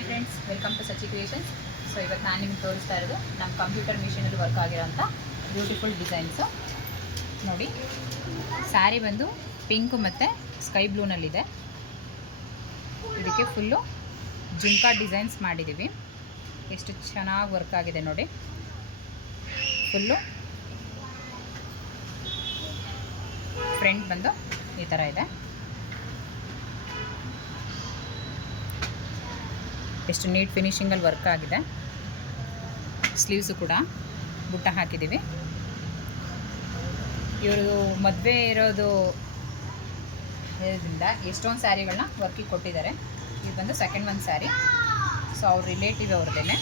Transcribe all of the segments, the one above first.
Hi friends, welcome to Sachi creations. So ಇವತ್ತು ನಾನು ನಿಮ್ಗೆ ತೋರಿಸ್ತಾ ಇರೋದು ನಮ್ಮ ಕಂಪ್ಯೂಟರ್ ಮಿಷಿನಲ್ಲಿ ವರ್ಕ್ ಆಗಿರೋಂಥ ಬ್ಯೂಟಿಫುಲ್ ಡಿಸೈನ್ಸು. ನೋಡಿ, ಸ್ಯಾರಿ ಬಂದು ಪಿಂಕು ಮತ್ತು ಸ್ಕೈ ಬ್ಲೂನಲ್ಲಿದೆ. ಇದಕ್ಕೆ ಫುಲ್ಲು ಜುಮ್ಕಾ ಡಿಸೈನ್ಸ್ ಮಾಡಿದ್ದೀವಿ. ಎಷ್ಟು ಚೆನ್ನಾಗಿ ವರ್ಕ್ ಆಗಿದೆ ನೋಡಿ. ಫುಲ್ಲು ಫ್ರಂಟ್ ಬಂದು ಈ ಥರ ಇದೆ. ಎಷ್ಟು ನೀಟ್ ಫಿನಿಷಿಂಗಲ್ಲಿ ವರ್ಕ್ ಆಗಿದೆ. ಸ್ಲೀವ್ಸು ಕೂಡ ಬುಟ್ಟ ಹಾಕಿದ್ದೀವಿ. ಇವರು ಮದುವೆ ಇರೋದು ಇರೋದ್ರಿಂದ ಎಷ್ಟೊಂದು ಸ್ಯಾರಿಗಳನ್ನ ವರ್ಕಿಗೆ ಕೊಟ್ಟಿದ್ದಾರೆ. ಇದು ಬಂದು ಸೆಕೆಂಡ್ ಒಂದು ಸ್ಯಾರಿ. ಸೊ ಅವ್ರ ರಿಲೇಟಿವ್ ಅವ್ರದ್ದೇನೆ.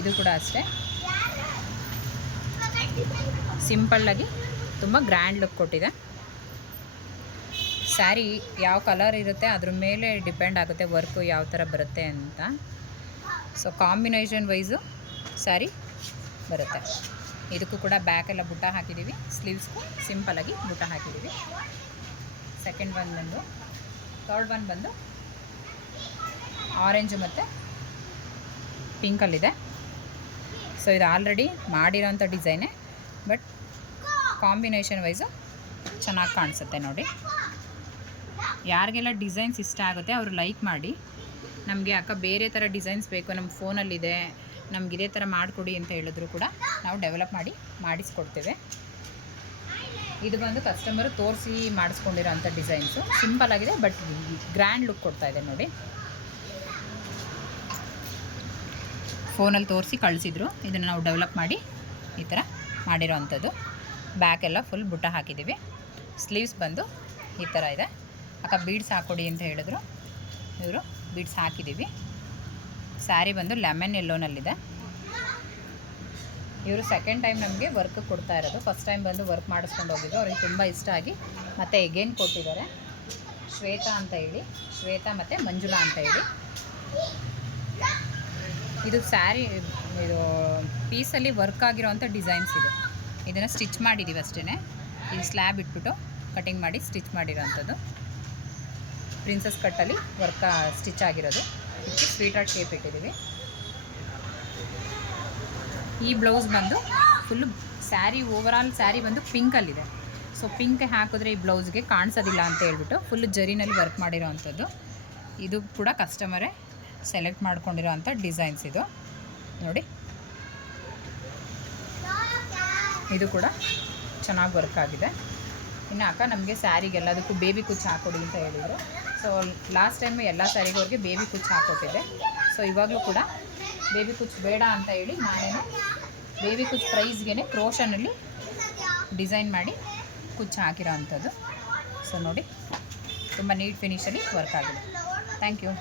ಇದು ಕೂಡ ಅಷ್ಟೇ, ಸಿಂಪಲ್ಲಾಗಿ ತುಂಬ ಗ್ರ್ಯಾಂಡ್ ಲುಕ್ ಕೊಟ್ಟಿದೆ. ಸ್ಯಾರಿ ಯಾವ ಕಲರ್ ಇರುತ್ತೆ ಅದ್ರ ಮೇಲೆ ಡಿಪೆಂಡ್ ಆಗುತ್ತೆ ವರ್ಕು ಯಾವ ಥರ ಬರುತ್ತೆ ಅಂತ. ಸೊ ಕಾಂಬಿನೇಷನ್ ವೈಸು ಸ್ಯಾರಿ ಬರುತ್ತೆ. ಇದಕ್ಕೂ ಕೂಡ ಬ್ಯಾಕೆಲ್ಲ ಬುಟ್ಟ ಹಾಕಿದ್ದೀವಿ. ಸ್ಲೀವ್ಸ್ಗೂ ಸಿಂಪಲಾಗಿ ಬುಟ್ಟ ಹಾಕಿದ್ದೀವಿ. ಸೆಕೆಂಡ್ ಒನ್ ಬಂದು, ಥರ್ಡ್ ಒನ್ ಬಂದು ಆರೆಂಜು ಮತ್ತು ಪಿಂಕಲ್ಲಿದೆ. ಸೊ ಇದು ಆಲ್ರೆಡಿ ಮಾಡಿರೋಂಥ ಡಿಸೈನೇ, ಬಟ್ ಕಾಂಬಿನೇಷನ್ ವೈಸು ಚೆನ್ನಾಗಿ ಕಾಣಿಸುತ್ತೆ ನೋಡಿ. ಯಾರಿಗೆಲ್ಲ ಡಿಸೈನ್ಸ್ ಇಷ್ಟ ಆಗುತ್ತೆ ಅವರು ಲೈಕ್ ಮಾಡಿ. ನಮಗೆ ಅಕ್ಕ ಬೇರೆ ಥರ ಡಿಸೈನ್ಸ್ ಬೇಕು, ನಮ್ಮ ಫೋನಲ್ಲಿದೆ, ನಮ್ಗೆ ಇದೇ ಥರ ಮಾಡಿಕೊಡಿ ಅಂತ ಹೇಳಿದ್ರು ಕೂಡ ನಾವು ಡೆವಲಪ್ ಮಾಡಿಸ್ಕೊಡ್ತೇವೆ. ಇದು ಬಂದು ಕಸ್ಟಮರು ತೋರಿಸಿ ಮಾಡಿಸ್ಕೊಂಡಿರೋಂಥ ಡಿಸೈನ್ಸು. ಸಿಂಪಲ್ಲಾಗಿದೆ ಬಟ್ ಗ್ರ್ಯಾಂಡ್ ಲುಕ್ ಕೊಡ್ತಾ ಇದೆ ನೋಡಿ. ಫೋನಲ್ಲಿ ತೋರಿಸಿ ಕಳಿಸಿದ್ರು, ಇದನ್ನು ನಾವು ಡೆವಲಪ್ ಮಾಡಿ ಈ ಥರ ಮಾಡಿರೋ ಅಂಥದ್ದು. ಬ್ಯಾಕೆಲ್ಲ ಫುಲ್ ಬುಟ್ಟ ಹಾಕಿದ್ದೀವಿ. ಸ್ಲೀವ್ಸ್ ಬಂದು ಈ ಥರ ಇದೆ. ಅಕ್ಕ ಬೀಡ್ಸ್ ಹಾಕ್ಕೊಡಿ ಅಂತ ಹೇಳಿದ್ರು, ಇವರು ಬೀಡ್ಸ್ ಹಾಕಿದ್ದೀವಿ. ಸ್ಯಾರಿ ಬಂದು ಲೆಮನ್ ಯೆಲ್ಲೋನಲ್ಲಿದೆ. ಇವರು ಸೆಕೆಂಡ್ ಟೈಮ್ ನಮಗೆ ವರ್ಕ್ ಕೊಡ್ತಾ ಇರೋದು. ಫಸ್ಟ್ ಟೈಮ್ ಬಂದು ವರ್ಕ್ ಮಾಡಿಸ್ಕೊಂಡು ಹೋಗಿದ್ದು, ಅವ್ರಿಗೆ ತುಂಬ ಇಷ್ಟ ಆಗಿ ಮತ್ತೆ ಎಗೇನ್ ಕೊಟ್ಟಿದ್ದಾರೆ. ಶ್ವೇತಾ ಅಂತ ಹೇಳಿ, ಶ್ವೇತಾ ಮತ್ತು ಮಂಜುಳಾ ಅಂತ ಹೇಳಿ. ಇದು ಸ್ಯಾರಿ, ಇದು ಪೀಸಲ್ಲಿ ವರ್ಕ್ ಆಗಿರೋವಂಥ ಡಿಸೈನ್ಸ್ ಇದು. ಇದನ್ನು ಸ್ಟಿಚ್ ಮಾಡಿದ್ದೀವಿ ಅಷ್ಟೇ. ಇದು ಸ್ಲ್ಯಾಬ್ ಇಟ್ಬಿಟ್ಟು ಕಟಿಂಗ್ ಮಾಡಿ ಸ್ಟಿಚ್ ಮಾಡಿರೋವಂಥದ್ದು. ಪ್ರಿನ್ಸಸ್ ಕಟ್ಟಲ್ಲಿ ವರ್ಕ್ ಸ್ಟಿಚ್ ಆಗಿರೋದು. ಇದಕ್ಕೆ ಸ್ವೀಟ್ ಹಾರ್ಟ್ ಶೇಪ್ ಇಟ್ಟಿದ್ದೀವಿ. ಈ ಬ್ಲೌಸ್ ಬಂದು ಫುಲ್ಲು ಸ್ಯಾರಿ, ಓವರಾಲ್ ಸ್ಯಾರಿ ಬಂದು ಪಿಂಕಲ್ಲಿದೆ. ಸೊ ಪಿಂಕ್ ಹಾಕಿದ್ರೆ ಈ ಬ್ಲೌಸ್ಗೆ ಕಾಣಿಸೋದಿಲ್ಲ ಅಂತ ಹೇಳ್ಬಿಟ್ಟು ಫುಲ್ಲು ಜರಿನಲ್ಲಿ ವರ್ಕ್ ಮಾಡಿರೋ ಅಂಥದ್ದು. ಇದು ಕೂಡ ಕಸ್ಟಮರೇ ಸೆಲೆಕ್ಟ್ ಮಾಡ್ಕೊಂಡಿರೋ ಅಂಥ ಡಿಸೈನ್ಸ್ ಇದು ನೋಡಿ. ಇದು ಕೂಡ ಚೆನ್ನಾಗಿ ವರ್ಕ್ ಆಗಿದೆ. ಇನ್ನು ಅಕ್ಕ ನಮಗೆ ಸ್ಯಾರಿಗೆಲ್ಲದಕ್ಕೂ ಬೇಬಿ ಕುಚ್ಚು ಹಾಕ್ಕೊಡಿ ಅಂತ ಹೇಳಿದರು. ಸೊ ಲಾಸ್ಟ್ ಟೈಮು ಎಲ್ಲ ಸ್ಯಾರಿಗೂ ಅವ್ರಿಗೆ ಬೇಬಿ ಕುಚ್ಚು ಹಾಕ್ಕೊಟ್ಟಿದ್ದೆ. ಸೊ ಇವಾಗಲೂ ಕೂಡ ಬೇಬಿ ಕುಚ್ಚು ಬೇಡ ಅಂತ ಹೇಳಿ ನಾನೇನು ಬೇಬಿ ಕುಚ್ಚು ಪ್ರೈಸ್ಗೆ ಕ್ರೋಶನಲ್ಲಿ ಡಿಸೈನ್ ಮಾಡಿ ಕುಚ್ಚು ಹಾಕಿರೋ ಅಂಥದ್ದು. ಸೊ ನೋಡಿ, ತುಂಬ ನೀಟ್ ಫಿನಿಷಲ್ಲಿ ವರ್ಕ್ ಆಗಿದೆ. Thank you.